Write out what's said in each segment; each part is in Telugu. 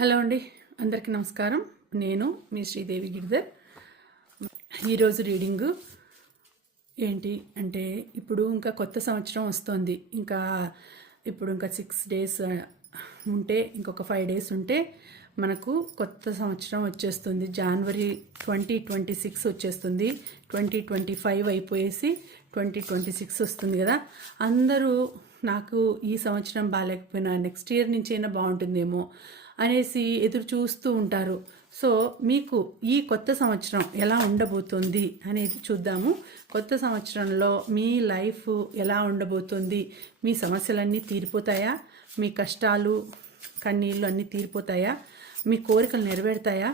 హలో అండి, అందరికీ నమస్కారం. నేను మీ శ్రీదేవి గిరిధర్. ఈరోజు రీడింగు ఏంటి అంటే, ఇప్పుడు ఇంకా కొత్త సంవత్సరం వస్తుంది. ఇప్పుడు 6 డేస్ ఉంటే, ఇంకొక 5 డేస్ ఉంటే మనకు కొత్త సంవత్సరం వచ్చేస్తుంది. జనవరి 2026 వచ్చేస్తుంది. 2025 అయిపోయేసి 2026 వస్తుంది కదా. అందరూ నాకు ఈ సంవత్సరం బాగాలేకపోయినా నెక్స్ట్ ఇయర్ నుంచి అయినా బాగుంటుందేమో అనేసి ఎదురు చూస్తూ ఉంటారు. సో మీకు ఈ కొత్త సంవత్సరం ఎలా ఉండబోతుంది అనేది చూద్దాము. కొత్త సంవత్సరంలో మీ లైఫ్ ఎలా ఉండబోతుంది? మీ సమస్యలన్నీ తీరిపోతాయా? మీ కష్టాలు కన్నీళ్ళు అన్నీ తీరిపోతాయా? మీ కోరికలు నెరవేరుతాయా?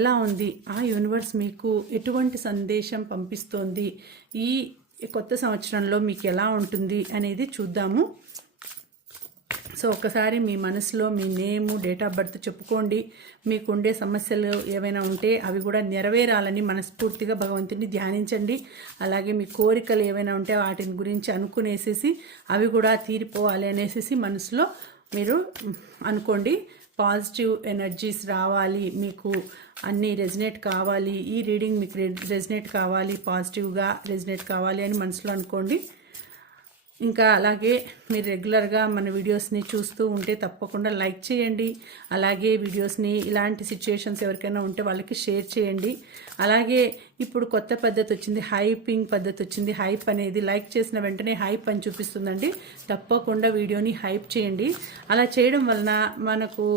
ఎలా ఉంది? ఆ యూనివర్స్ మీకు ఎటువంటి సందేశం పంపిస్తోంది? ఈ కొత్త సంవత్సరంలో మీకు ఎలా ఉంటుంది అనేది చూద్దాము. సో ఒక్కసారి మీ మనసులో మీ నేము, డేట్ ఆఫ్ బర్త్ చెప్పుకోండి. మీకు ఉండే సమస్యలు ఏవైనా ఉంటే అవి కూడా నెరవేరాలని మనస్ఫూర్తిగా భగవంతుని ధ్యానించండి. అలాగే మీ కోరికలు ఏవైనా ఉంటే వాటిని గురించి అనుకునేసేసి అవి కూడా తీరిపోవాలి అనేసి మనసులో మీరు అనుకోండి. పాజిటివ్ ఎనర్జీస్ రావాలి, మీకు అన్నీ రెజినేట్ కావాలి. ఈ రీడింగ్ మీకు రెజినేట్ కావాలి, పాజిటివ్గా రెజినేట్ కావాలి అని మనసులో అనుకోండి. ఇంకా అలాగే మీరు రెగ్యులర్గా మన వీడియోస్ని చూస్తూ ఉంటే తప్పకుండా లైక్ చేయండి. అలాగే వీడియోస్ని ఇలాంటి సిచ్యుయేషన్స్ ఎవరికైనా ఉంటే వాళ్ళకి షేర్ చేయండి. అలాగే ఇప్పుడు కొత్త పద్ధతి వచ్చింది, హైపింగ్ పద్ధతి వచ్చింది. హైప్ అనేది లైక్ చేసిన వెంటనే హైప్ అని చూపిస్తుందండి. తప్పకుండా వీడియోని హైప్ చేయండి. అలా చేయడం వలన మనకు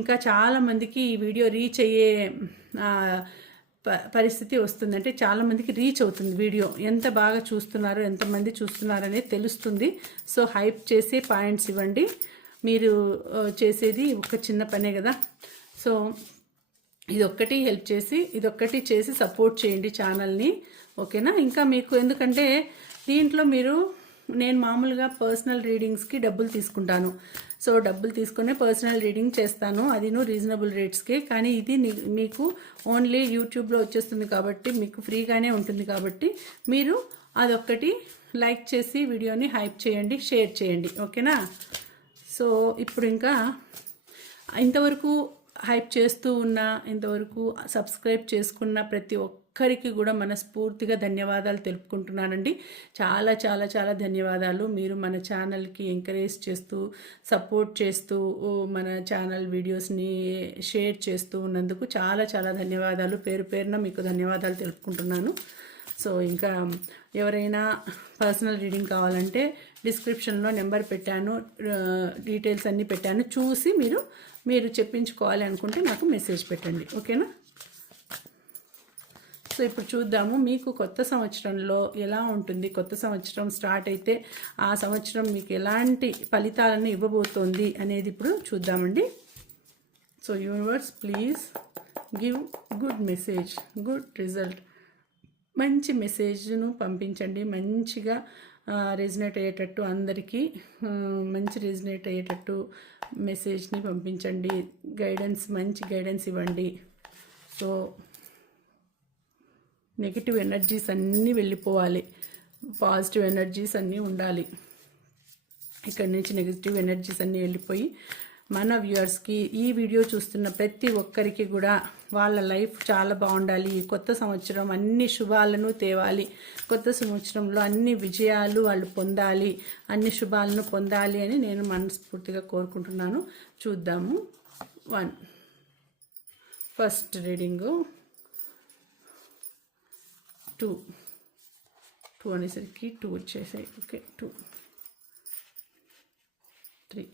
ఇంకా చాలామందికి ఈ వీడియో రీచ్ అయ్యే పరిస్థితి వస్తుంది. అంటే చాలామందికి రీచ్ అవుతుంది వీడియో. ఎంత బాగా చూస్తున్నారు, ఎంతమంది చూస్తున్నారు అనేది తెలుస్తుంది. సో హైప్ చేసే పాయింట్స్ ఇవ్వండి. మీరు చేసేది ఒక చిన్న పనే కదా. సో ఇదొక్కటి హెల్ప్ చేసి, ఇదొక్కటి చేసి సపోర్ట్ చేయండి ఛానల్ని, ఓకేనా? ఇంకా మీకు ఎందుకంటే దీంట్లో నేను మామూలుగా పర్సనల్ రీడింగ్స్కి డబ్బులు తీసుకుంటాను. సో డబ్బులు తీసుకునే పర్సనల్ రీడింగ్ చేస్తాను, అదిను రీజనబుల్ రేట్స్కే. కానీ ఇది మీకు ఓన్లీ యూట్యూబ్లో వచ్చేస్తుంది కాబట్టి మీకు ఫ్రీగానే ఉంటుంది. కాబట్టి మీరు అదొక్కటి లైక్ చేసి వీడియోని హైప్ చేయండి, షేర్ చేయండి, ఓకేనా? సో ఇప్పుడు ఇంకా ఇంతవరకు హైప్ చేస్తూ ఉన్న, ఇంతవరకు సబ్స్క్రైబ్ చేసుకున్న ప్రతి ఒక్కరికి కూడా మనస్ఫూర్తిగా ధన్యవాదాలు తెలుపుకుంటున్నానండి. చాలా చాలా చాలా ధన్యవాదాలు. మీరు మన ఛానల్కి ఎంకరేజ్ చేస్తూ, సపోర్ట్ చేస్తూ, మన ఛానల్ వీడియోస్ని షేర్ చేస్తూ ఉన్నందుకు చాలా చాలా ధన్యవాదాలు. పేరు పేరున మీకు ధన్యవాదాలు తెలుపుకుంటున్నాను. సో ఇంకా ఎవరైనా పర్సనల్ రీడింగ్ కావాలంటే డిస్క్రిప్షన్లో నెంబర్ పెట్టాను, డీటెయిల్స్ అన్నీ పెట్టాను. చూసి మీరు చెప్పించుకోవాలి అనుకుంటే నాకు మెసేజ్ పెట్టండి, ఓకేనా? సో ఇప్పుడు చూద్దాము మీకు కొత్త సంవత్సరంలో ఎలా ఉంటుంది. కొత్త సంవత్సరం స్టార్ట్ అయితే ఆ సంవత్సరం మీకు ఎలాంటి ఫలితాలను ఇవ్వబోతోంది అనేది ఇప్పుడు చూద్దామండి. So universe please give good message, good result. మంచి మెసేజ్ను పంపించండి. మంచిగా రెజినేట్ అయ్యేటట్టు, అందరికీ మంచి రెజినేట్ అయ్యేటట్టు మెసేజ్ని పంపించండి. గైడెన్స్, మంచి గైడెన్స్ ఇవ్వండి. సో నెగిటివ్ ఎనర్జీస్ అన్నీ వెళ్ళిపోవాలి, పాజిటివ్ ఎనర్జీస్ అన్నీ ఉండాలి. ఇక్కడి నుంచి నెగిటివ్ ఎనర్జీస్ అన్నీ వెళ్ళిపోయి మన వ్యూవర్స్కి, ఈ వీడియో చూస్తున్న ప్రతి ఒక్కరికి కూడా వాళ్ళ లైఫ్ చాలా బాగుండాలి. కొత్త సంవత్సరం అన్ని శుభాలను తేవాలి. కొత్త సంవత్సరంలో అన్ని విజయాలు వాళ్ళు పొందాలి, అన్ని శుభాలను పొందాలి అని నేను మనస్ఫూర్తిగా కోరుకుంటున్నాను. చూద్దాము. 1 ఫస్ట్ రీడింగు 2 అనేసరికి 2 వచ్చేసాయి. ఓకే, 2 3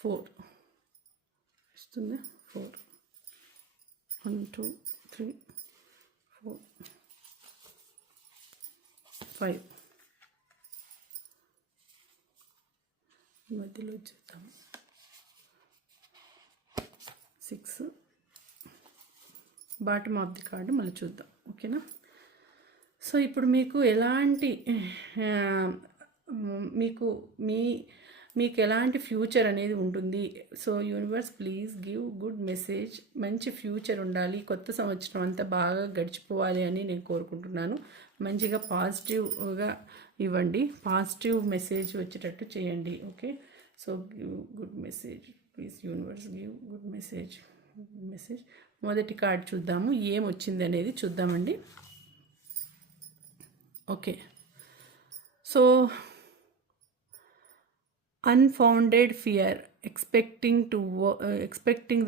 4 వస్తుంది. 4 1 2 3 4 5 మధ్యలో వచ్చేద్దాము. 6 బాటమ్ ఆఫ్ ది కార్డు మళ్ళీ చూద్దాం, ఓకేనా? సో ఇప్పుడు మీకు ఎలాంటి మీకు ఎలాంటి ఫ్యూచర్ అనేది ఉంటుంది. So universe please give good message. మంచి ఫ్యూచర్ ఉండాలి, కొత్త సంవత్సరం అంతా బాగా గడిచిపోవాలి అని నేను కోరుకుంటున్నాను. మంచిగా పాజిటివ్గా ఇవ్వండి, పాజిటివ్ మెసేజ్ వచ్చేటట్టు చేయండి, okay? So give good message please universe, give good message. మొదటి కార్డ్ చూద్దాము, ఏమొచ్చింది అనేది చూద్దామండి. Okay, so unfounded fear, expecting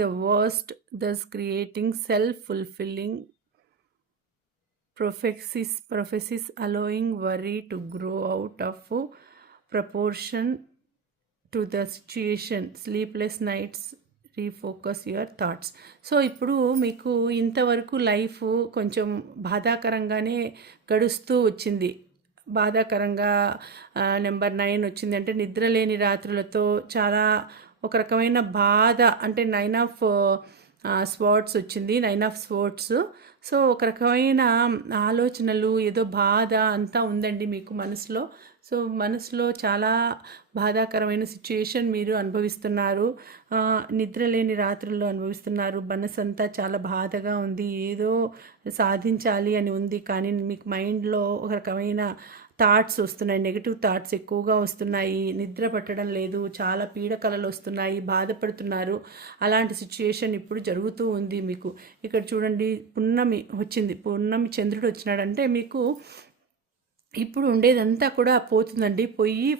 the worst, thus creating self-fulfilling prophecies, allowing worry to grow out of proportion to the situation, sleepless nights, refocus your thoughts. So ఇప్పుడు మీకు ఇంతవరకు లైఫ్ కొంచెం బాధాకరంగానే గడుస్తూ వచ్చింది. బాధాకరంగా నెంబర్ 9 వచ్చింది అంటే నిద్రలేని రాత్రులతో చాలా ఒక రకమైన బాధ, అంటే 9 ఆఫ్ స్వార్డ్స్ వచ్చింది, 9 ఆఫ్ స్వార్డ్స్. సో ఒక రకమైన ఆలోచనలు, ఏదో బాధ అంతా ఉందండి మీకు మనసులో. సో మనసులో చాలా బాధాకరమైన సిచ్యుయేషన్ మీరు అనుభవిస్తున్నారు, నిద్రలేని రాత్రుల్లో అనుభవిస్తున్నారు. మనసంతా చాలా బాధగా ఉంది, ఏదో సాధించాలి అని ఉంది, కానీ మీకు మైండ్లో ఒక రకమైన థాట్స్ వస్తున్నాయి, నెగిటివ్ థాట్స్ ఎక్కువగా వస్తున్నాయి, నిద్ర పట్టడం లేదు, చాలా పీడకలలు వస్తున్నాయి, బాధపడుతున్నారు. అలాంటి సిచ్యుయేషన్ ఇప్పుడు జరుగుతూ ఉంది మీకు. ఇక్కడ చూడండి, పున్నమి వచ్చింది, పున్నమి చంద్రుడు వచ్చినాడంటే మీకు ఇప్పుడు ఉండేదంతా కూడా పోతుందండి. పోయి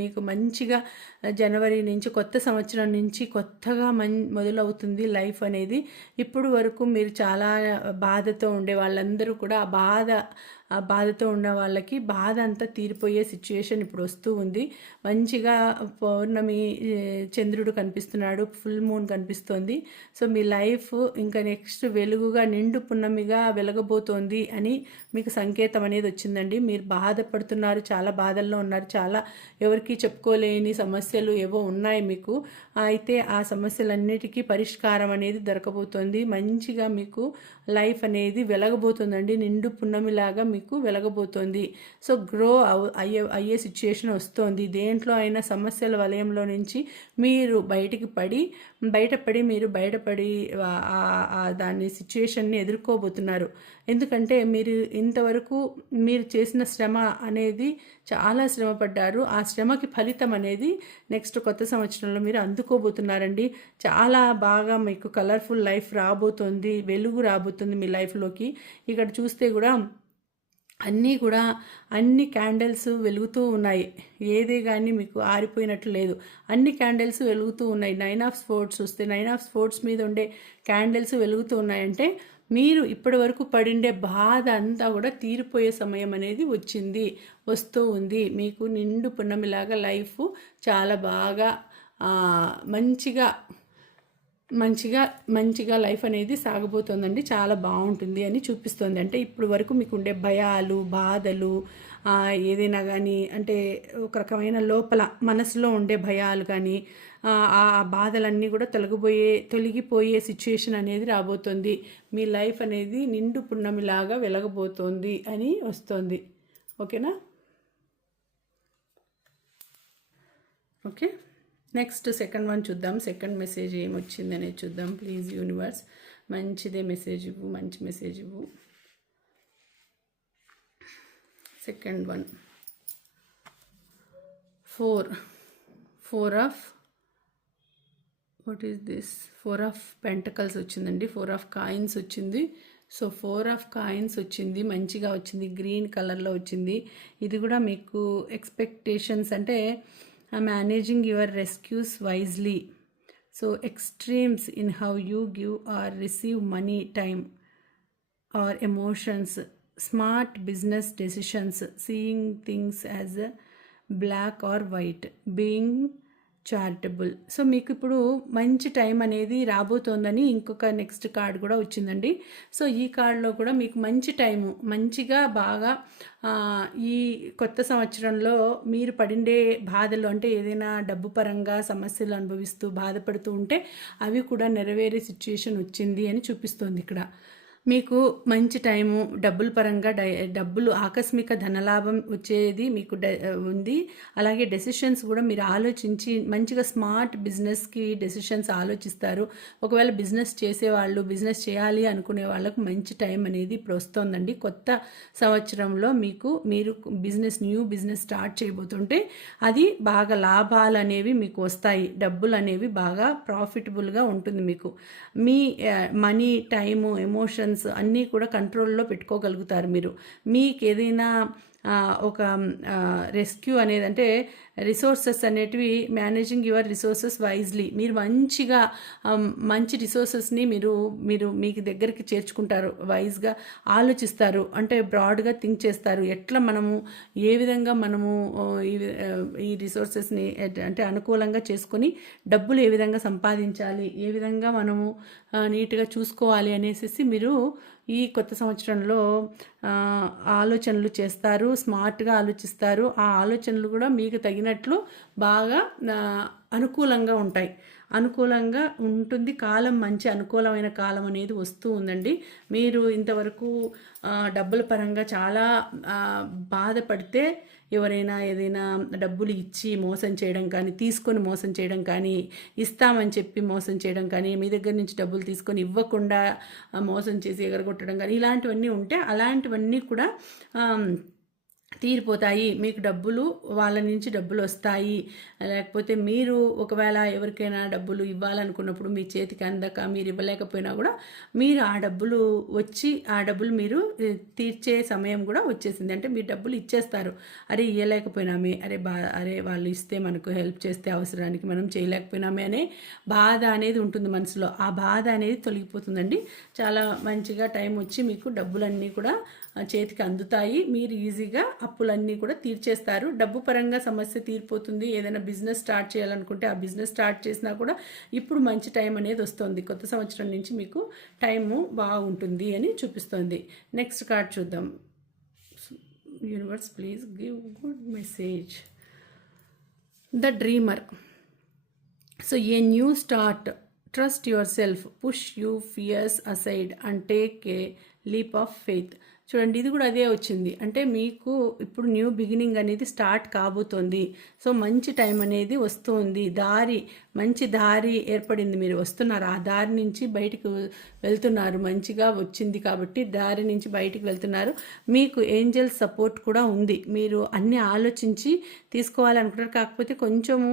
మీకు మంచిగా జనవరి నుంచి, కొత్త సంవత్సరం నుంచి కొత్తగా మొదలవుతుంది లైఫ్ అనేది. ఇప్పుడు వరకు మీరు చాలా బాధతో ఉండే వాళ్ళందరూ కూడా ఆ బాధతో ఉన్న వాళ్ళకి బాధ అంతా తీరిపోయే సిచ్యుయేషన్ ఇప్పుడు వస్తూ ఉంది. మంచిగా పౌర్ణమి చంద్రుడు కనిపిస్తున్నాడు, ఫుల్ మూన్ కనిపిస్తోంది. సో మీ లైఫ్ ఇంకా నెక్స్ట్ వెలుగుగా, నిండు పున్నమిగా వెలగబోతోంది అని మీకు సంకేతం అనేది వచ్చిందండి. మీరు బాధపడుతున్నారు, చాలా బాధల్లో ఉన్నారు, చాలా ఎవరికి చెప్పుకోలేని సమస్యలు ఏవో ఉన్నాయి మీకు. అయితే ఆ సమస్యలన్నిటికీ పరిష్కారం అనేది దొరకబోతోంది. మంచిగా మీకు లైఫ్ అనేది వెలగబోతుందండి, నిండు పున్నమిలాగా మీకు వెలగబోతోంది. సో గ్రో అయ్యే సిచ్యుయేషన్ వస్తోంది. దేంట్లో అయినా సమస్యల వలయంలో నుంచి మీరు బయటపడి దాన్ని సిచ్యుయేషన్ని ఎదుర్కోబోతున్నారు. ఎందుకంటే మీరు ఇంతవరకు మీరు చేసిన శ్రమ అనేది చాలా శ్రమపడ్డారు. ఆ శ్రమకి ఫలితం అనేది నెక్స్ట్ కొత్త సంవత్సరంలో మీరు అందుకోబోతున్నారండి. చాలా బాగా మీకు కలర్ఫుల్ లైఫ్ రాబోతోంది, వెలుగు రాబోతుంది మీ లైఫ్లోకి. ఇక్కడ చూస్తే కూడా అన్ని క్యాండిల్స్ వెలుగుతూ ఉన్నాయి, ఏదే కానీ మీకు ఆరిపోయినట్లు లేదు, అన్ని క్యాండిల్స్ వెలుగుతూ ఉన్నాయి. 9 ఆఫ్ స్పోర్ట్స్ వస్తే 9 ఆఫ్ స్పోర్ట్స్ మీద ఉండే క్యాండిల్స్ వెలుగుతూ ఉన్నాయంటే మీరు ఇప్పటి వరకు పడిండే బాధ అంతా కూడా తీరిపోయే సమయం అనేది వస్తూ ఉంది. మీకు నిండు పున్నమిలాగా లైఫ్ చాలా బాగా మంచిగా లైఫ్ అనేది సాగబోతోందండి. చాలా బాగుంటుంది అని చూపిస్తుంది. అంటే ఇప్పుడు వరకు మీకు ఉండే భయాలు, బాధలు, ఏదైనా కానీ, అంటే ఒక రకమైన లోపల మనసులో ఉండే భయాలు కానీ, ఆ బాధలన్నీ కూడా తొలగిపోయే సిచ్యుయేషన్ అనేది రాబోతుంది. మీ లైఫ్ అనేది నిండు పున్నమిలాగా వెలగబోతోంది అని వస్తుంది. ఓకేనా? ఓకే, నెక్స్ట్ సెకండ్ వన్ చూద్దాం. సెకండ్ మెసేజ్ ఏమొచ్చింది అనేది చూద్దాం. ప్లీజ్ యూనివర్స్, మంచిదే మెసేజ్ ఇవ్వు, మంచి మెసేజ్ ఇవ్వు. Second one, 4 of what is this, 4 of pentacles వచ్చిందండి, 4 ఆఫ్ కాయిన్స్ వచ్చింది. సో 4 ఆఫ్ కాయిన్స్ వచ్చింది, మంచిగా వచ్చింది, గ్రీన్ కలర్లో వచ్చింది. ఇది కూడా మీకు ఎక్స్పెక్టేషన్స్, అంటే managing your rescues wisely. So extremes in how you give or receive money, time or emotions, smart business decisions, seeing things as black or white, being charitable. So మీకు ఇప్పుడు మంచి టైం అనేది రాబోతోందని ఇంకొక నెక్స్ట్ కార్డ్ కూడా వచ్చిందండి. సో ఈ కార్డులో కూడా మీకు మంచి టైము, మంచిగా బాగా ఈ కొత్త సంవత్సరంలో మీరు పడిండే బాధలు, అంటే ఏదైనా డబ్బు పరంగా సమస్యలు అనుభవిస్తూ బాధపడుతూ ఉంటే అవి కూడా నెరవేరే సిచ్యుయేషన్ వచ్చింది అని చూపిస్తుంది ఇక్కడ. మీకు మంచి టైము డబ్బుల పరంగా డబ్బులు ఆకస్మిక ధనలాభం వచ్చేది మీకు ఉంది. అలాగే డెసిషన్స్ కూడా మీరు ఆలోచించి మంచిగా స్మార్ట్ బిజినెస్కి డెసిషన్స్ ఆలోచిస్తారు. ఒకవేళ బిజినెస్ చేసేవాళ్ళు, బిజినెస్ చేయాలి అనుకునే వాళ్ళకు మంచి టైం అనేది ఇప్పుడు వస్తుందండి. కొత్త సంవత్సరంలో మీరు న్యూ బిజినెస్ స్టార్ట్ చేయబోతుంటే అది బాగా లాభాలు అనేవి మీకు వస్తాయి. డబ్బులు అనేవి బాగా ప్రాఫిటబుల్గా ఉంటుంది. మీకు మీ మనీ, టైము, ఎమోషన్స్ అన్నీ కూడా కంట్రోల్లో పెట్టుకోగలుగుతారు. మీకు ఏదైనా ఒక రెస్క్యూ అనేది అంటే రిసోర్సెస్ అనేటివి మేనేజింగ్ యువర్ రిసోర్సెస్ వైజ్లీ. మీరు మంచి రిసోర్సెస్ని మీకు దగ్గరికి చేర్చుకుంటారు. వైజ్గా ఆలోచిస్తారు, అంటే బ్రాడ్గా థింక్ చేస్తారు. ఎట్లా ఏ విధంగా ఈ రిసోర్సెస్ని అంటే అనుకూలంగా చేసుకొని డబ్బులు ఏ విధంగా సంపాదించాలి, ఏ విధంగా నీట్గా చూసుకోవాలి అనేసి మీరు ఈ కొత్త సంవత్సరంలో ఆలోచనలు చేస్తారు. స్మార్ట్గా ఆలోచిస్తారు. ఆ ఆలోచనలు కూడా మీకు తగినట్లు బాగా అనుకూలంగా ఉంటాయి. అనుకూలంగా ఉంటుంది. కాలం మంచి అనుకూలమైన కాలం అనేది వస్తూ ఉందండి. మీరు ఇంతవరకు డబ్బుల పరంగా చాలా బాధపడితే ఎవరైనా ఏదైనా డబ్బులు ఇచ్చి మోసం చేయడం కానీ, తీసుకొని మోసం చేయడం కానీ, ఇస్తామని చెప్పి మోసం చేయడం కానీ, మీ దగ్గర నుంచి డబ్బులు తీసుకొని ఇవ్వకుండా మోసం చేసి ఎగరగొట్టడం కానీ, ఇలాంటివన్నీ ఉంటే అలాంటివన్నీ కూడా తీరిపోతాయి. మీకు వాళ్ళ నుంచి డబ్బులు వస్తాయి. లేకపోతే మీరు ఒకవేళ ఎవరికైనా డబ్బులు ఇవ్వాలనుకున్నప్పుడు మీ చేతికి అందక మీరు ఇవ్వలేకపోయినా కూడా మీరు ఆ డబ్బులు మీరు తీర్చే సమయం కూడా వచ్చేసింది. అంటే మీరు డబ్బులు ఇచ్చేస్తారు. అరే ఇవ్వలేకపోయినామే, అరే వాళ్ళు ఇస్తే మనకు హెల్ప్ చేస్తే అవసరానికి మనం చేయలేకపోయినామే అనే బాధ అనేది ఉంటుంది మనసులో. ఆ బాధ అనేది తొలగిపోతుందండి. చాలా మంచిగా టైం వచ్చి మీకు డబ్బులన్నీ కూడా చేతికి అందుతాయి. మీరు ఈజీగా అప్పులన్నీ కూడా తీర్చేస్తారు. డబ్బు పరంగా సమస్య తీరిపోతుంది. ఏదైనా బిజినెస్ స్టార్ట్ చేయాలనుకుంటే ఆ బిజినెస్ స్టార్ట్ చేసినా కూడా ఇప్పుడు మంచి టైం అనేది వస్తుంది. కొత్త సంవత్సరం నుంచి మీకు టైము బాగుంటుంది అని చూపిస్తుంది. నెక్స్ట్ కార్డ్ చూద్దాం. Universe please give good message. The dreamer. So a new start, trust your self, push you fears aside and take a leap of faith. చూడండి, ఇది కూడా అదే వచ్చింది. అంటే మీకు ఇప్పుడు న్యూ బిగినింగ్ అనేది స్టార్ట్ కాబోతోంది. సో మంచి టైం అనేది వస్తుంది. మంచి దారి ఏర్పడింది. మీరు వస్తున్నారు, ఆ దారి నుంచి బయటకు వెళ్తున్నారు. మంచిగా వచ్చింది కాబట్టి దారి నుంచి బయటికి వెళ్తున్నారు. మీకు ఏంజల్ సపోర్ట్ కూడా ఉంది. మీరు అన్నీ ఆలోచించి తీసుకోవాలనుకుంటారు. కాకపోతే కొంచెము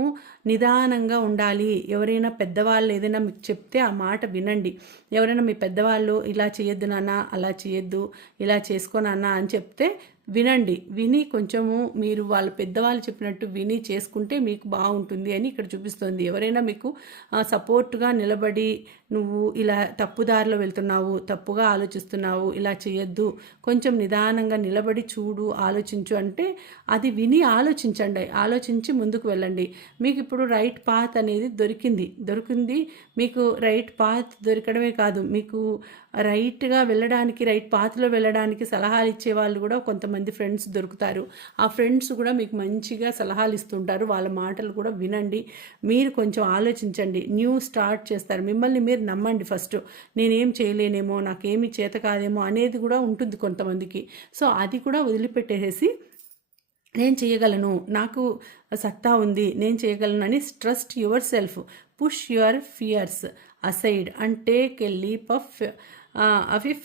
నిదానంగా ఉండాలి. ఎవరైనా పెద్దవాళ్ళు ఏదైనా మీకు చెప్తే ఆ మాట వినండి. ఎవరైనా మీ పెద్దవాళ్ళు ఇలా చేయొద్దు నాన్న, అలా చేయొద్దు, ఇలా చేసుకోనన్నా అని చెప్తే విని కొంచెము మీరు వాళ్ళ పెద్దవాళ్ళు చెప్పినట్టు విని చేసుకుంటే మీకు బాగుంటుంది అని ఇక్కడ చూపిస్తుంది. ఎవరైనా మీకు సపోర్ట్గా నిలబడి నువ్వు ఇలా తప్పుదారిలో వెళ్తున్నావు, తప్పుగా ఆలోచిస్తున్నావు, ఇలా చేయొద్దు, కొంచెం నిదానంగా నిలబడి చూడు, ఆలోచించు అంటే అది విని ఆలోచించి ముందుకు వెళ్ళండి. మీకు ఇప్పుడు రైట్ పాత్ అనేది దొరికింది. మీకు రైట్ పాత్ దొరకడమే కాదు, మీకు రైట్గా వెళ్ళడానికి, రైట్ పాత్లో వెళ్ళడానికి సలహాలు ఇచ్చే వాళ్ళు కూడా కొంతమంది ఫ్రెండ్స్ దొరుకుతారు. ఆ ఫ్రెండ్స్ కూడా మీకు మంచిగా సలహాలు ఇస్తుంటారు. వాళ్ళ మాటలు కూడా వినండి. మీరు కొంచెం ఆలోచించండి. న్యూ స్టార్ట్ చేస్తారు. మిమ్మల్ని మీరు నమ్మండి. ఫస్ట్ నేనేం చేయలేనేమో, నాకేమీ చేత కాదేమో అనేది కూడా ఉంటుంది కొంతమందికి. సో అది కూడా వదిలిపెట్టేసి నేను చేయగలను, నాకు సత్తా ఉంది, నేను చేయగలను అని trust your self, push your fears aside and take a leap of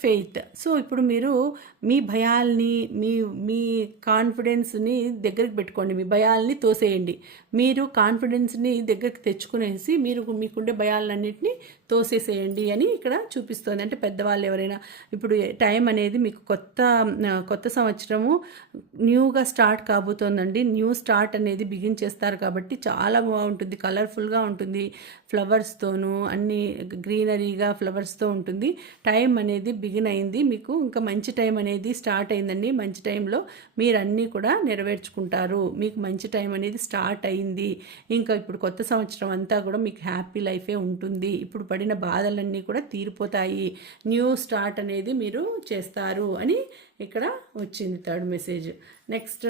faith. So ఇప్పుడు మీరు మీ భయాల్ని, మీ కాన్ఫిడెన్స్ని దగ్గరికి పెట్టుకోండి. మీ భయాల్ని తోసేయండి. మీరు కాన్ఫిడెన్స్ని దగ్గరికి తెచ్చుకునేసి మీకుండే భయాలన్నింటినీ తోసేసేయండి అని ఇక్కడ చూపిస్తుంది. అంటే పెద్దవాళ్ళు ఎవరైనా ఇప్పుడు టైం అనేది మీకు కొత్త సంవత్సరము న్యూగా స్టార్ట్ కాబోతోందండి. న్యూ స్టార్ట్ అనేది బిగిన్ చేస్తారు కాబట్టి చాలా బాగుంటుంది. కలర్ఫుల్గా ఉంటుంది. ఫ్లవర్స్తోనూ అన్నీ గ్రీనరీగా ఫ్లవర్స్తో ఉంటుంది. టైం అనేది బిగిన్ అయింది. మీకు ఇంకా మంచి టైం అనేది స్టార్ట్ అయిందండి. మంచి టైంలో మీరు అన్నీ కూడా నెరవేర్చుకుంటారు. మీకు మంచి టైం అనేది స్టార్ట్ అయింది. ఇంకా ఇప్పుడు కొత్త సంవత్సరం అంతా కూడా మీకు హ్యాపీ లైఫే ఉంటుంది. ఇప్పుడు పడిన బాధలన్నీ కూడా తీరిపోతాయి. న్యూ స్టార్ట్ అనేది మీరు చేస్తారు అని ఇక్కడ వచ్చింది third message. Next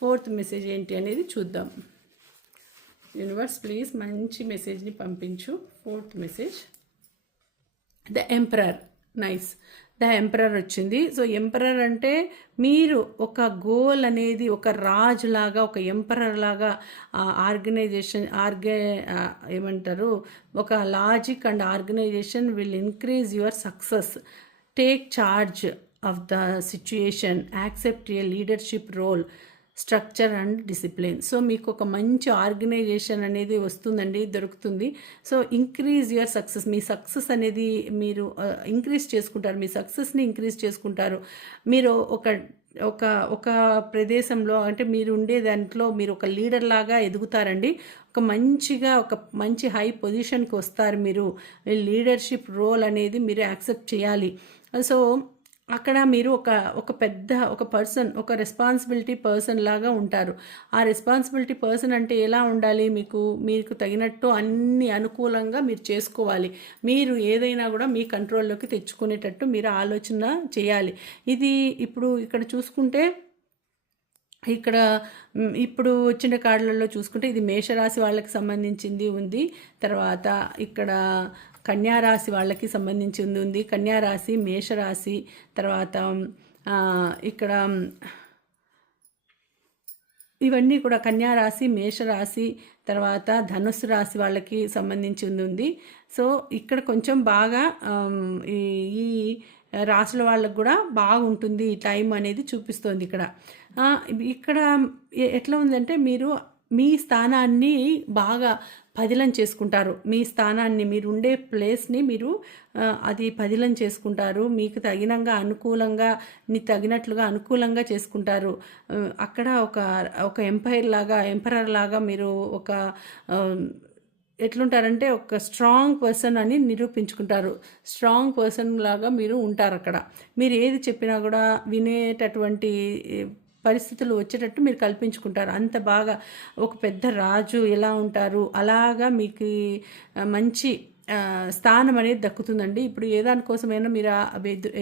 fourth message ఏంటి అనేది చూద్దాం. యూనివర్స్ ప్లీజ్ మంచి మెసేజ్ని పంపించు. Fourth message, the emperor. Nice. The emperor వచ్చింది. సో ఎంపరర్ అంటే మీరు ఒక గోల్ అనేది ఒక రాజు లాగా, ఒక ఎంపరర్ లాగా ఆర్గనైజేషన్ ఏమంటారు, ఒక logic and organisation will increase your success. Take charge of the situation, accept a leadership role, structure and discipline. So మీకు ఒక మంచి ఆర్గనైజేషన్ అనేది వస్తుందండి, దొరుకుతుంది. సో ఇంక్రీజ్ యువర్ సక్సెస్, మీ సక్సెస్ అనేది మీరు ఇంక్రీజ్ చేసుకుంటారు, మీ సక్సెస్ని ఇంక్రీజ్ చేసుకుంటారు. మీరు ఒక ఒక ఒక ప్రదేశంలో అంటే మీరు ఉండే దాంట్లో మీరు ఒక లీడర్ లాగా ఎదుగుతారండి. ఒక మంచి హై పొజిషన్కి వస్తారు. మీరు లీడర్షిప్ రోల్ అనేది మీరు యాక్సెప్ట్ చేయాలి. సో అక్కడ మీరు ఒక పర్సన్, ఒక రెస్పాన్సిబిలిటీ పర్సన్ లాగా ఉంటారు. ఆ రెస్పాన్సిబిలిటీ పర్సన్ అంటే ఎలా ఉండాలి, మీకు తగినట్టు అన్ని అనుకూలంగా మీరు చేసుకోవాలి. మీరు ఏదైనా కూడా మీ కంట్రోల్లోకి తెచ్చుకునేటట్టు మీరు ఆలోచన చేయాలి. ఇది ఇప్పుడు ఇక్కడ చూసుకుంటే, ఇప్పుడు వచ్చిన కార్డులలో చూసుకుంటే ఇది మేషరాశి వాళ్ళకి సంబంధించింది ఉంది. తర్వాత ఇక్కడ కన్యారాశి వాళ్ళకి సంబంధించి ఉంది. కన్యారాశి, మేషరాశి, తర్వాత ఇక్కడ ఇవన్నీ కూడా కన్యారాశి, మేషరాశి, తర్వాత ధనుస్సు రాశి వాళ్ళకి సంబంధించి ఉంది. సో ఇక్కడ కొంచెం బాగా ఈ రాశుల వాళ్ళకు కూడా బాగుంటుంది ఈ టైం అనేది చూపిస్తోంది. ఇక్కడ ఎట్లా ఉందంటే మీరు మీ స్థానాన్ని బాగా పదిలం చేసుకుంటారు. మీ స్థానాన్ని, మీరు ఉండే ప్లేస్ని మీరు అది పదిలం చేసుకుంటారు. మీకు తగినట్లుగా అనుకూలంగా చేసుకుంటారు. అక్కడ ఒక ఎంపరర్ లాగా మీరు ఎట్లుంటారంటే ఒక స్ట్రాంగ్ పర్సన్ అని నిరూపించుకుంటారు. స్ట్రాంగ్ పర్సన్ లాగా మీరు ఉంటారు. అక్కడ మీరు ఏది చెప్పినా కూడా వినేటటువంటి పరిస్థితులు వచ్చేటట్టు మీరు కల్పించుకుంటారు. అంత బాగా ఒక పెద్ద రాజు ఎలా ఉంటారు అలాగా మీకు మంచి స్థానం అనేది దక్కుతుందండి. ఇప్పుడు ఏ దానికోసమైనా మీరు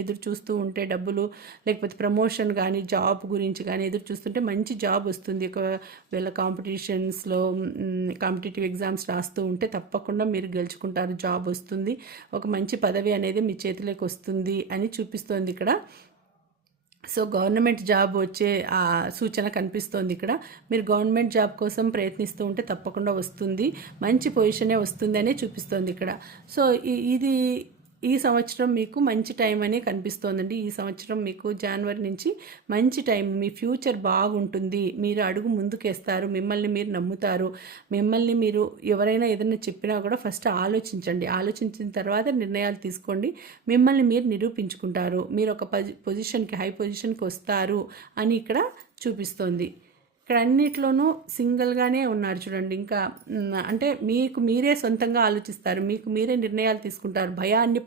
ఎదురు చూస్తూ ఉంటే, డబ్బులు లేకపోతే ప్రమోషన్ కానీ జాబ్ గురించి కానీ ఎదురు చూస్తుంటే మంచి జాబ్ వస్తుంది. ఒకవేళ కాంపిటేటివ్ ఎగ్జామ్స్ రాస్తూ ఉంటే తప్పకుండా మీరు గెలుచుకుంటారు, జాబ్ వస్తుంది, ఒక మంచి పదవి అనేది మీ చేతిలోకి వస్తుంది అని చూపిస్తోంది ఇక్కడ. సో గవర్నమెంట్ జాబ్ వచ్చే సూచన కనిపిస్తోంది ఇక్కడ. మీరు గవర్నమెంట్ జాబ్ కోసం ప్రయత్నిస్తూ ఉంటే తప్పకుండా వస్తుంది, మంచి పొజిషనే వస్తుంది అనే చూపిస్తోంది ఇక్కడ. సో ఈ సంవత్సరం మీకు మంచి టైం అనే కనిపిస్తోందండి. ఈ సంవత్సరం మీకు జనవరి నుంచి మంచి టైం, మీ ఫ్యూచర్ బాగుంటుంది, మీరు అడుగు ముందుకేస్తారు, మిమ్మల్ని మీరు నమ్ముతారు. మీరు ఎవరైనా ఏదైనా చెప్పినా కూడా ఫస్ట్ ఆలోచించండి, ఆలోచించిన తర్వాత నిర్ణయాలు తీసుకోండి. మిమ్మల్ని మీరు నిరూపించుకుంటారు, మీరు ఒక హై పొజిషన్కి వస్తారు అని ఇక్కడ చూపిస్తోంది. ఇక్కడ అన్నిట్లోనూ సింగిల్గానే ఉన్నారు చూడండి. ఇంకా అంటే మీకు మీరే సొంతంగా ఆలోచిస్తారు, మీకు మీరే నిర్ణయాలు తీసుకుంటారు, భయాన్ని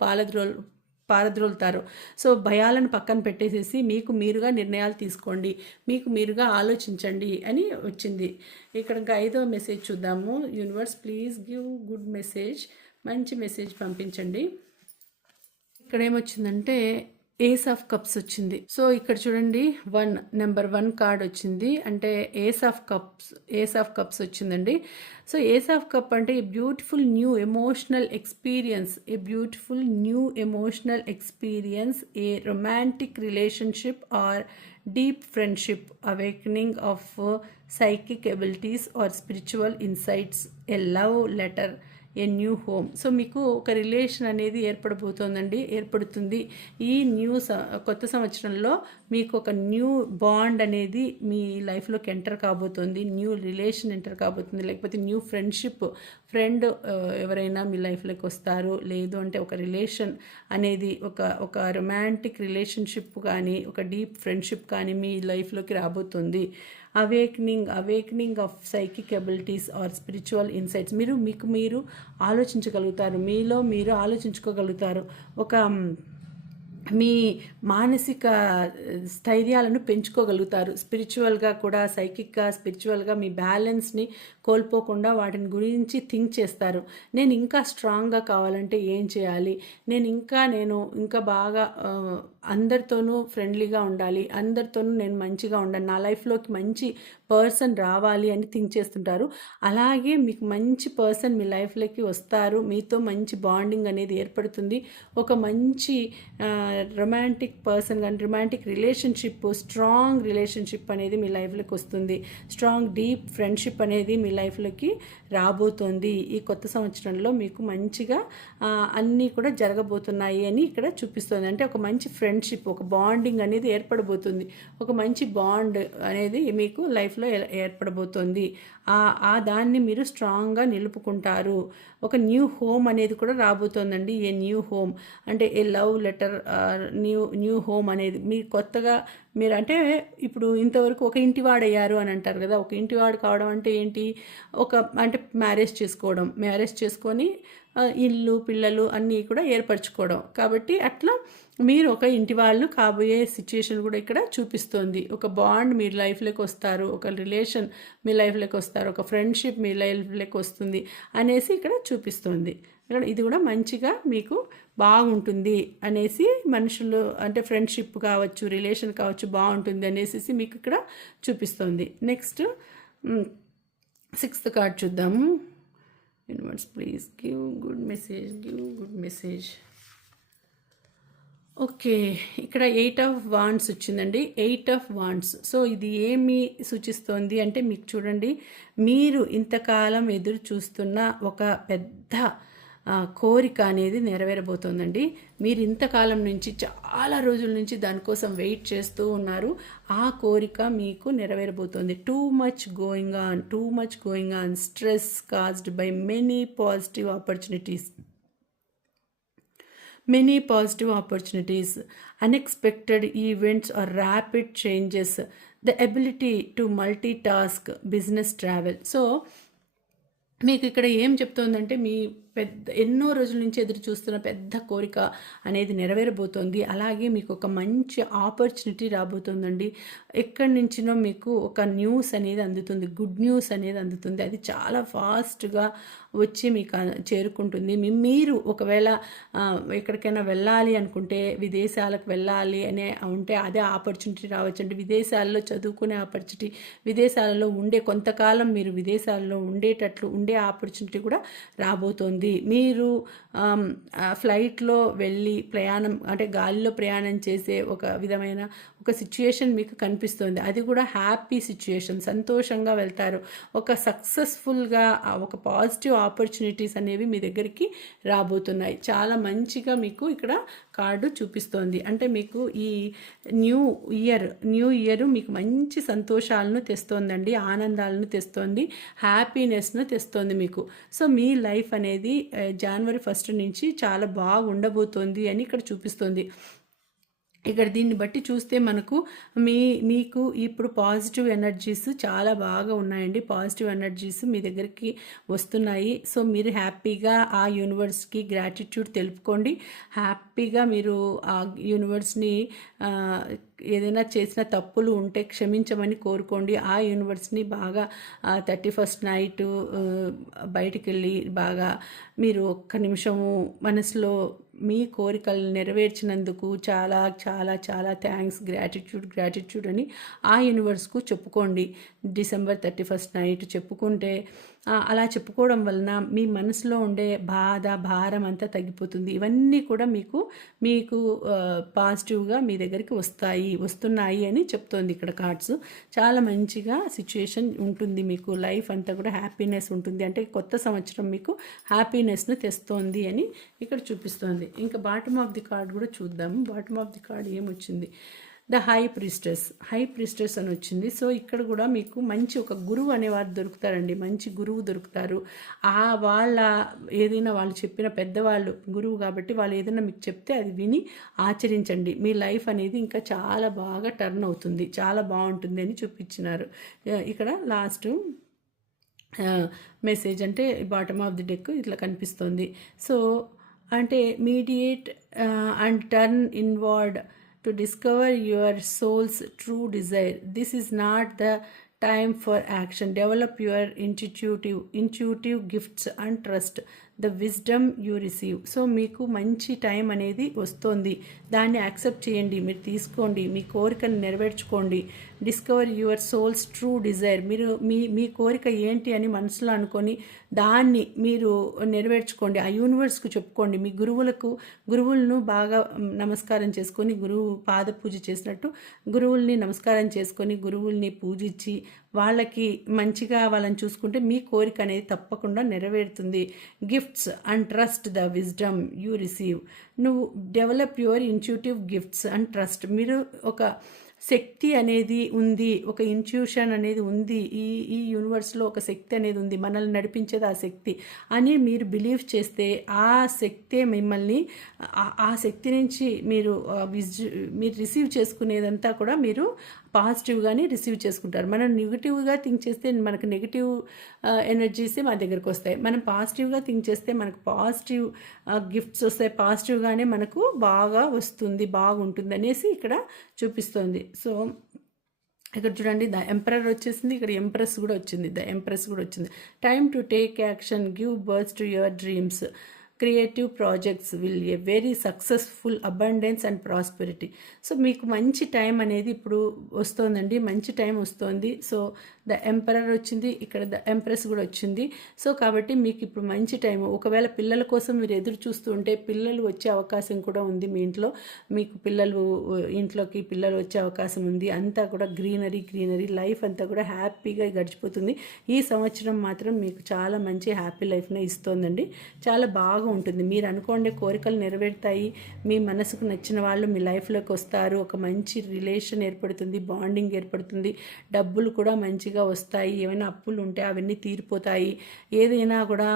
పారద్రోలుతారు. సో భయాలను పక్కన పెట్టేసేసి మీకు మీరుగా నిర్ణయాలు తీసుకోండి, మీకు మీరుగా ఆలోచించండి అని వచ్చింది. ఇక్కడ ఇంకా 5వ మెసేజ్ చూద్దాము. Universe please give good message, మంచి మెసేజ్ పంపించండి. ఇక్కడ ఏమొచ్చిందంటే ఏస్ ఆఫ్ కప్స్ వచ్చింది. సో ఇక్కడ చూడండి నెంబర్ 1 కార్డ్ వచ్చింది, అంటే ఏస్ ఆఫ్ కప్స్ వచ్చిందండి. సో ఏస్ ఆఫ్ కప్ అంటే a beautiful new emotional experience, a romantic relationship or deep friendship, awakening of psychic abilities or spiritual insights, a love letter, a new home. So మీకు ఒక రిలేషన్ అనేది ఏర్పడుతుంది. ఈ కొత్త సంవత్సరంలో మీకు ఒక న్యూ బాండ్ అనేది మీ లైఫ్లోకి ఎంటర్ కాబోతుంది, న్యూ రిలేషన్ ఎంటర్ కాబోతుంది, లేకపోతే న్యూ ఫ్రెండ్ ఎవరైనా మీ లైఫ్లోకి వస్తారు. లేదు అంటే ఒక రిలేషన్ అనేది ఒక రొమాంటిక్ రిలేషన్షిప్ కానీ ఒక డీప్ ఫ్రెండ్షిప్ కానీ మీ లైఫ్లోకి రాబోతుంది. Awakening of psychic abilities or spiritual insights, మీకు మీరు ఆలోచించగలుగుతారు, మీలో మీరు ఆలోచించుకోగలుగుతారు, మీ మానసిక స్థైర్యాలను పెంచుకోగలుగుతారు. స్పిరిచువల్గా మీ బ్యాలెన్స్ని కోల్పోకుండా వాటిని గురించి థింక్ చేస్తారు. నేను ఇంకా స్ట్రాంగ్గా కావాలంటే ఏం చేయాలి, నేను ఇంకా బాగా అందరితోనూ ఫ్రెండ్లీగా ఉండాలి, అందరితోనూ నేను మంచిగా ఉండాలి, నా లైఫ్లోకి మంచి పర్సన్ రావాలి అని థింక్ చేస్తుంటారు. అలాగే మీకు మంచి పర్సన్ మీ లైఫ్లోకి వస్తారు, మీతో మంచి బాండింగ్ అనేది ఏర్పడుతుంది. ఒక మంచి రొమాంటిక్ పర్సన్ కానీ రొమాంటిక్ రిలేషన్షిప్, స్ట్రాంగ్ రిలేషన్షిప్ అనేది మీ లైఫ్లోకి వస్తుంది. స్ట్రాంగ్ డీప్ ఫ్రెండ్షిప్ అనేది మీ లైఫ్లోకి రాబోతోంది. ఈ కొత్త సంవత్సరంలో మీకు మంచిగా అన్నీ కూడా జరగబోతున్నాయి అని ఇక్కడ చూపిస్తుంది. అంటే ఒక మంచి ఫ్రెండ్షిప్, ఒక బాండింగ్ అనేది ఏర్పడబోతుంది. ఒక మంచి బాండ్ అనేది మీకు లైఫ్లో ఏర్పడబోతుంది. ఆ దాన్ని మీరు స్ట్రాంగ్గా నిలుపుకుంటారు. ఒక న్యూ హోమ్ అనేది కూడా రాబోతోందండి. ఏ న్యూ హోమ్ అంటే ఏ లవ్ లెటర్, న్యూ హోమ్ అనేది మీ కొత్తగా మీరు అంటే ఇప్పుడు ఇంతవరకు ఒక ఇంటివాడయ్యారు అని అంటారు కదా. ఒక ఇంటివాడు కావడం అంటే ఏంటి? అంటే మ్యారేజ్ చేసుకొని ఇల్లు పిల్లలు అన్నీ కూడా ఏర్పరచుకోవడం. కాబట్టి అట్లా మీరు ఒక ఇంటి వాళ్ళు కాబోయే సిచ్యుయేషన్ కూడా ఇక్కడ చూపిస్తోంది. ఒక బాండ్ మీ లైఫ్లోకి వస్తారు, ఒక రిలేషన్ మీ లైఫ్లోకి వస్తారు, ఒక ఫ్రెండ్షిప్ మీ లైఫ్లోకి వస్తుంది అనేసి ఇక్కడ చూపిస్తుంది. ఇక్కడ ఇది కూడా మంచిగా మీకు బాగుంటుంది అనేసి మనుషులు అంటే ఫ్రెండ్షిప్ కావచ్చు, రిలేషన్ కావచ్చు బాగుంటుంది అనేసి మీకు ఇక్కడ చూపిస్తుంది. నెక్స్ట్ 6th కార్డ్ చూద్దాము. Universe please give good message. Okay, ఇక్కడ 8 of Wands వచ్చిందండి. 8 of Wands. సో ఇది ఏమి సూచిస్తోంది అంటే మీకు చూడండి, మీరు ఇంతకాలం ఎదురు చూస్తున్న ఒక పెద్ద కోరిక అనేది నెరవేరబోతోందండి. మీరు ఇంతకాలం నుంచి చాలా రోజుల నుంచి దానికోసం వెయిట్ చేస్తూ ఉన్నారు. ఆ కోరిక మీకు నెరవేరబోతోంది. Too much going on stress caused by many positive opportunities, unexpected events or rapid changes, the ability to multitask, business travel. So మీకు ఇక్కడ ఏం చెప్తోందంటే మీ ఎన్నో రోజుల నుంచి ఎదురు చూస్తున్న పెద్ద కోరిక అనేది నెరవేరబోతోంది. అలాగే మీకు ఒక మంచి ఆపర్చునిటీ రాబోతోందండి. ఎక్కడి నుంచినో మీకు ఒక న్యూస్ అనేది అందుతుంది, గుడ్ న్యూస్ అనేది అందుతుంది. అది చాలా ఫాస్ట్గా వచ్చి మీకు చేరుకుంటుంది. మీరు ఒకవేళ ఎక్కడికైనా వెళ్ళాలి అనుకుంటే, విదేశాలకు వెళ్ళాలి అనే ఉంటే అదే ఆపర్చునిటీ రావచ్చు. అంటే విదేశాల్లో చదువుకునే ఆపర్చునిటీ, విదేశాలలో కొంతకాలం మీరు విదేశాల్లో ఉండేటట్లు ఉండే ఆపర్చునిటీ కూడా రాబోతోంది. మీరు ఫ్లైట్లో వెళ్ళి ప్రయాణం అంటే గాలిలో ప్రయాణం చేసే ఒక విధమైన ఒక సిచ్యుయేషన్ మీకు కనిపిస్తుంది. అది కూడా హ్యాపీ సిచ్యుయేషన్, సంతోషంగా వెళ్తారు. ఒక సక్సెస్ఫుల్గా ఒక పాజిటివ్ ఆపర్చునిటీస్ అనేవి మీ దగ్గరికి రాబోతున్నాయి. చాలా మంచిగా మీకు ఇక్కడ కార్డు చూపిస్తోంది. అంటే మీకు ఈ న్యూ ఇయర్ మీకు మంచి సంతోషాలను తెస్తోందండి, ఆనందాలను తెస్తోంది, హ్యాపీనెస్ను తెస్తోంది మీకు. సో మీ లైఫ్ అనేది January 1st నుంచి చాలా బాగుండబోతోంది అని ఇక్కడ చూపిస్తోంది. ఇక్కడ దీన్ని బట్టి చూస్తే మనకు మీకు ఇప్పుడు పాజిటివ్ ఎనర్జీస్ చాలా బాగా ఉన్నాయండి. పాజిటివ్ ఎనర్జీస్ మీ దగ్గరికి వస్తున్నాయి. సో మీరు హ్యాపీగా ఆ యూనివర్స్కి గ్రాటిట్యూడ్ తెలుపుకోండి. హ్యాపీగా మీరు ఆ యూనివర్స్ని ఏదైనా చేసిన తప్పులు ఉంటే క్షమించమని కోరుకోండి. ఆ యూనివర్స్ని బాగా 31st నైట్ బయటికి వెళ్ళి బాగా మీరు ఒక్క నిమిషము మనసులో మీ కోరికలు నెరవేర్చినందుకు చాలా చాలా చాలా థ్యాంక్స్, గ్రాటిట్యూడ్ అని ఆ యూనివర్స్కు చెప్పుకోండి. December 31st నైట్ చెప్పుకుంటే అలా చెప్పుకోవడం వలన మీ మనసులో ఉండే భారం అంతా తగ్గిపోతుంది. ఇవన్నీ కూడా మీకు పాజిటివ్గా మీ దగ్గరికి వస్తున్నాయి అని చెప్తోంది ఇక్కడ కార్డ్స్. చాలా మంచిగా సిచ్యుయేషన్ ఉంటుంది, మీకు లైఫ్ అంతా కూడా హ్యాపీనెస్ ఉంటుంది. అంటే కొత్త సంవత్సరం మీకు హ్యాపీనెస్ను తెస్తోంది అని ఇక్కడ చూపిస్తోంది. ఇంకా బాటమ్ ఆఫ్ ది కార్డ్ కూడా చూద్దాము. బాటమ్ ఆఫ్ ది కార్డ్ ఏమొచ్చింది? ద హై ప్రిస్టెస్ అని వచ్చింది. సో ఇక్కడ కూడా మీకు మంచి ఒక గురువు అనేవారు దొరుకుతారండి, మంచి గురువు దొరుకుతారు. ఏదైనా వాళ్ళు చెప్పిన పెద్దవాళ్ళు గురువు కాబట్టి వాళ్ళు ఏదైనా మీకు చెప్తే అది విని ఆచరించండి. మీ లైఫ్ అనేది ఇంకా చాలా బాగా టర్న్ అవుతుంది, చాలా బాగుంటుంది అని చూపించినారు. ఇక్కడ లాస్ట్ మెసేజ్ అంటే బాటమ్ ఆఫ్ ది డెక్ ఇట్లా కనిపిస్తుంది. సో అంటే mediate and turn inward to discover your soul's true desire. This is not the time for action. Develop your intuitive gifts and trust the wisdom you receive. So మీకు మంచి టైం అనేది వస్తుంది, దాన్ని యాక్సెప్ట్ చేయండి, మీరు తీసుకోండి, మీ కోరికను నెరవేర్చుకోండి. Discover your soul's true desire. మీరు మీ కోరిక ఏంటి అని మనసులో అనుకొని దాన్ని మీరు నెరవేర్చుకోండి, ఆ యూనివర్స్కు చెప్పుకోండి. మీ గురువులను బాగా నమస్కారం చేసుకొని, గురువు పాద పూజ చేసినట్టు గురువుల్ని నమస్కారం చేసుకొని గురువుల్ని పూజించి వాళ్ళకి మంచిగా వాళ్ళని చూసుకుంటే మీ కోరిక అనేది తప్పకుండా నెరవేరుతుంది. Gifts and trust the wisdom you receive. నువ్వు develop your intuitive gifts and trust. మీరు ఒక శక్తి అనేది ఉంది, ఒక ఇంట్యూషన్ అనేది ఉంది, ఈ యూనివర్స్లో ఒక శక్తి అనేది ఉంది, మనల్ని నడిపించేది ఆ శక్తి అని మీరు బిలీవ్ చేస్తే ఆ శక్తే మిమ్మల్ని ఆ శక్తి నుంచి మీరు రిసీవ్ చేసుకునేదంతా కూడా మీరు పాజిటివ్గానే రిసీవ్ చేసుకుంటారు. మనం నెగిటివ్గా థింక్ చేస్తే మనకు నెగిటివ్ ఎనర్జీసే మా దగ్గరకు వస్తాయి. మనం పాజిటివ్గా థింక్ చేస్తే మనకు పాజిటివ్ గిఫ్ట్స్ వస్తాయి, పాజిటివ్గానే మనకు బాగా వస్తుంది, బాగుంటుంది అనేసి ఇక్కడ చూపిస్తుంది. సో ఇక్కడ చూడండి, ద ఎంపరర్ వచ్చేసింది, ఇక్కడ ఎంప్రెస్ కూడా వచ్చింది, ద ఎంప్రెస్ కూడా వచ్చింది. Time to take action, give birth to your dreams, creative projects will a very successful, abundance and prosperity. So మీకు మంచి టైం అనేది ఇప్పుడు వస్తుందండి, మంచి టైం వస్తుంది. సో ద ఎంపరర్ వచ్చింది, ఇక్కడ ద ఎంప్రెస్ కూడా వచ్చింది. సో కాబట్టి మీకు ఇప్పుడు మంచి టైం. ఒకవేళ పిల్లల కోసం మీరు ఎదురు చూస్తూ ఉంటే పిల్లలు వచ్చే అవకాశం కూడా ఉంది. మీ ఇంట్లో మీకు ఇంట్లోకి పిల్లలు వచ్చే అవకాశం ఉంది. అంతా కూడా గ్రీనరీ లైఫ్ అంతా కూడా హ్యాపీగా గడిచిపోతుంది. ఈ సంవత్సరం మాత్రం మీకు చాలా మంచి హ్యాపీ లైఫ్ని ఇస్తోందండి, చాలా బాగా ఉంటుంది. మీరు అనుకోండి కోరికలు నెరవేరుతాయి, మీ మనసుకు నచ్చిన వాళ్ళు మీ లైఫ్లోకి వస్తారు, ఒక మంచి రిలేషన్ ఏర్పడుతుంది, బాండింగ్ ఏర్పడుతుంది, డబ్బులు కూడా మంచిగా వస్తాయి, ఏమైనా అప్పులు ఉంటే అవన్నీ తీరిపోతాయి. ఏదైనా కూడా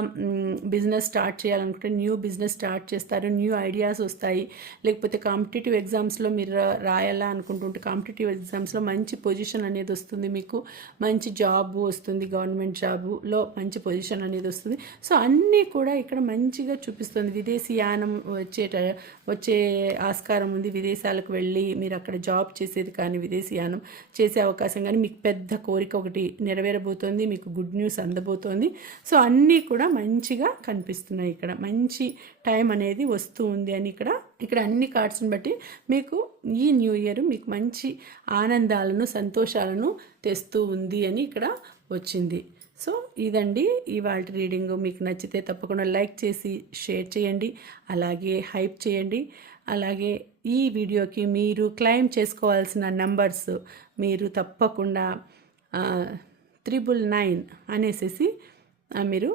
బిజినెస్ స్టార్ట్ చేయాలనుకుంటే న్యూ బిజినెస్ స్టార్ట్ చేస్తారు, న్యూ ఐడియాస్ వస్తాయి. లేకపోతే కాంపిటేటివ్ ఎగ్జామ్స్లో మీరు రాయాలా అనుకుంటుంటే కాంపిటేటివ్ ఎగ్జామ్స్లో మంచి పొజిషన్ అనేది వస్తుంది, మీకు మంచి జాబ్ వస్తుంది, గవర్నమెంట్ జాబ్లో మంచి పొజిషన్ అనేది వస్తుంది. సో అన్నీ కూడా ఇక్కడ మంచిగా చూపిస్తుంది. విదేశీయానం వచ్చే ఆస్కారం ఉంది, విదేశాలకు వెళ్ళి మీరు అక్కడ జాబ్ చేసేది కానీ విదేశీయానం చేసే అవకాశం కానీ, మీకు పెద్ద కోరిక ఒకటి నెరవేరబోతోంది, మీకు గుడ్ న్యూస్ అందబోతోంది. సో అన్నీ కూడా మంచిగా కనిపిస్తున్నాయి. ఇక్కడ మంచి టైం అనేది వస్తూ ఉంది అని ఇక్కడ అన్ని కార్డ్స్ని బట్టి మీకు ఈ న్యూ ఇయర్ మీకు మంచి ఆనందాలను సంతోషాలను తెస్తూ ఉంది అని ఇక్కడ వచ్చింది. సో ఇదండి ఇవాళ రీడింగ్. మీకు నచ్చితే తప్పకుండా లైక్ చేసి షేర్ చేయండి, అలాగే హైప్ చేయండి. అలాగే ఈ వీడియోకి మీరు క్లెయిమ్ చేసుకోవాల్సిన నంబర్స్ మీరు తప్పకుండా 999 అనేసి మీరు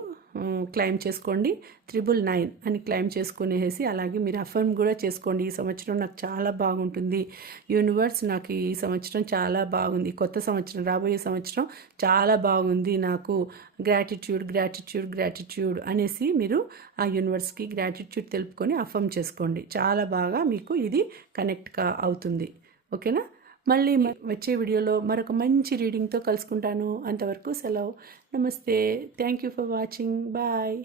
క్లెయిమ్ చేసుకోండి. 999 అని క్లెయిమ్ చేసుకునేసి అలాగే మీరు అఫర్మ్ కూడా చేసుకోండి. ఈ సంవత్సరం నాకు చాలా బాగుంటుంది, యూనివర్స్ నాకు ఈ సంవత్సరం చాలా బాగుంది, కొత్త సంవత్సరం రాబోయే సంవత్సరం చాలా బాగుంది, నాకు గ్రాటిట్యూడ్ అనేసి మీరు ఆ యూనివర్స్కి గ్రాటిట్యూడ్ తెలుపుకొని అఫర్మ్ చేసుకోండి. చాలా బాగా మీకు ఇది కనెక్ట్ అవుతుంది. ఓకేనా? మళ్ళీ వచ్చే వీడియోలో మరొక మంచి రీడింగ్తో కలుసుకుంటాను. అంతవరకు సెలవు. నమస్తే. Thank you for watching. Bye.